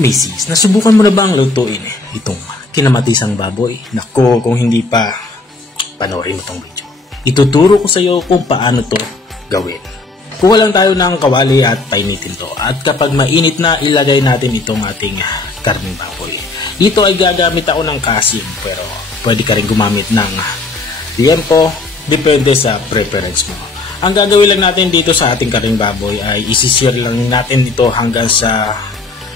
Macy's, nasubukan mo na ba ang lutuin itong kinamatisang baboy? Naku, kung hindi pa, panoorin mo tong video. Ituturo ko sa iyo kung paano to gawin. Kuha lang tayo ng kawali at painitin to. At kapag mainit na, ilagay natin itong ating karning baboy. Dito ay gagamit ako ng kasim, pero pwede ka rin gumamit ng liempo, depende sa preference mo. Ang gagawin lang natin dito sa ating karning baboy ay isisir lang natin dito hanggang sa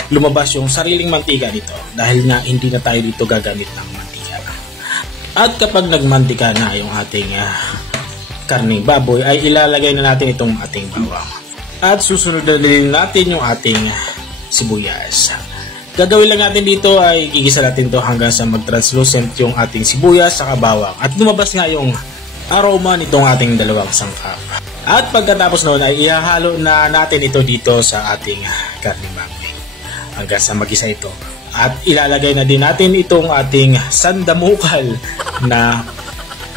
lumabas yung sariling mantika nito, dahil nga hindi na tayo dito gagamit ng mantika. At kapag nagmantika na yung ating karning baboy, ay ilalagay na natin itong ating bawang. At susunod na din natin yung ating sibuyas. Gagawin lang natin dito ay gigisa natin to hanggang sa mag-translucent yung ating sibuyas sa bawang at lumabas nga yung aroma nitong ating dalawang sangkap. At pagkatapos noon ay ihahalo na natin ito dito sa ating karning baboy hanggang sa magisa ito. At ilalagay na din natin itong ating sandamukal na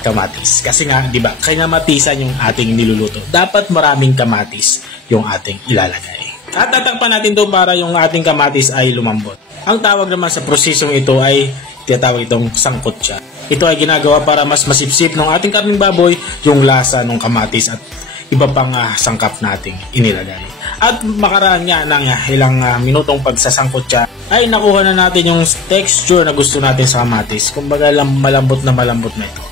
kamatis. Kasi nga, di ba, kinamatisan yung ating niluluto. Dapat maraming kamatis yung ating ilalagay. At tatakpan natin ito para yung ating kamatis ay lumambot. Ang tawag naman sa prosesong ito ay tinatawag itong sangkotsa. Ito ay ginagawa para mas masipsip ng ating karning baboy yung lasa ng kamatis at iba pang sangkap nating inilagay. At makaraan nga ng ilang minutong pagsasangkot siya, ay nakuha na natin yung texture na gusto natin sa kamatis. Kumbaga malambot na ito.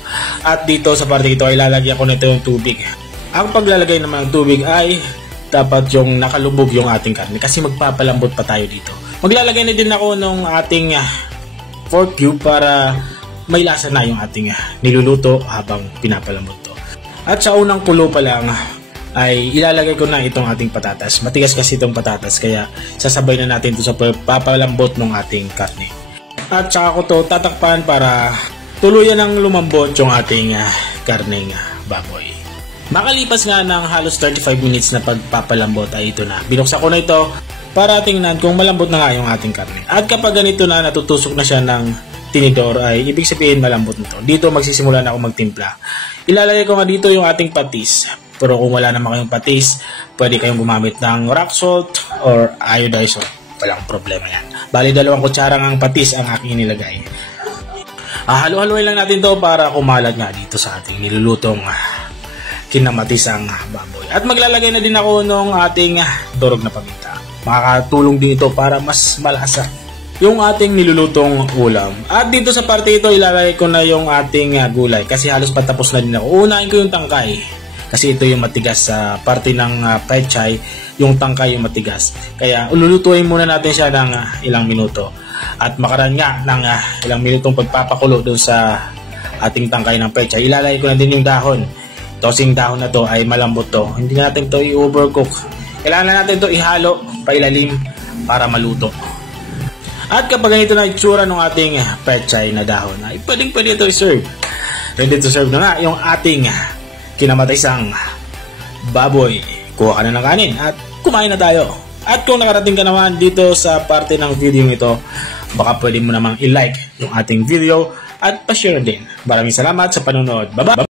At dito sa parte ito ay lalagyan ko nito yung tubig. Ang paglalagay naman ng tubig ay dapat yung nakalubog yung ating karne kasi magpapalambot pa tayo dito. Maglalagay na din ako ng ating pork cube para may lasa na yung ating niluluto habang pinapalambot to. At sa unang kulo pa lang ay ilalagay ko na itong ating patatas. Matigas kasi itong patatas kaya sasabay na natin ito sa papalambot ng ating karne. At saka ko to tatakpan para tuluyan ng lumambot yung ating karneng baboy. Makalipas nga ng halos 35 minutes na pagpapalambot ay ito na. Binuksan ko na ito para tingnan kung malambot na nga yung ating karne. At kapag ganito na natutusok na siya ng tinidor ay ibig sabihin malambot nito. Dito magsisimula na ako magtimpla. Ilalagay ko nga dito yung ating patis. Pero kung wala naman kayong patis, pwede kayong gumamit ng rock salt or iodized salt. Walang problema yan. Bali 2 kutsara ng patis ang aking inilagay. Halo-haloin lang natin to para kumalat nga dito sa ating nilulutong kinamatisang baboy. At maglalagay na din ako ng ating durog na paminta. Makakatulong din ito para mas malasa yung ating nilulutong ulam. At dito sa parte ito, ilalagay ko na yung ating gulay kasi halos patapos na din ako. Unahin ko yung tangkay kasi ito yung matigas sa parte ng pechay, yung tangkay yung matigas. Kaya ululutuin muna natin siya ng ilang minuto. At makaraan nga ng ilang minutong pagpapakulo doon sa ating tangkay ng pechay, ilalagay ko na din yung dahon. Tosing dahon na to ay malambot to. Hindi natin to i-overcook. Kailangan natin to ihalo pailalim para maluto. At kapag ganito na itsura ng ating pechay na dahon, ay pwede ito i-serve. Ready to serve na nga yung ating kinamatisang baboy. Kuha ka na ng kanin at kumain na tayo. At kung nakarating ka naman dito sa parte ng video ito, baka pwede mo namang i-like yung ating video at pa-share din. Maraming salamat sa panonood. Bye-bye!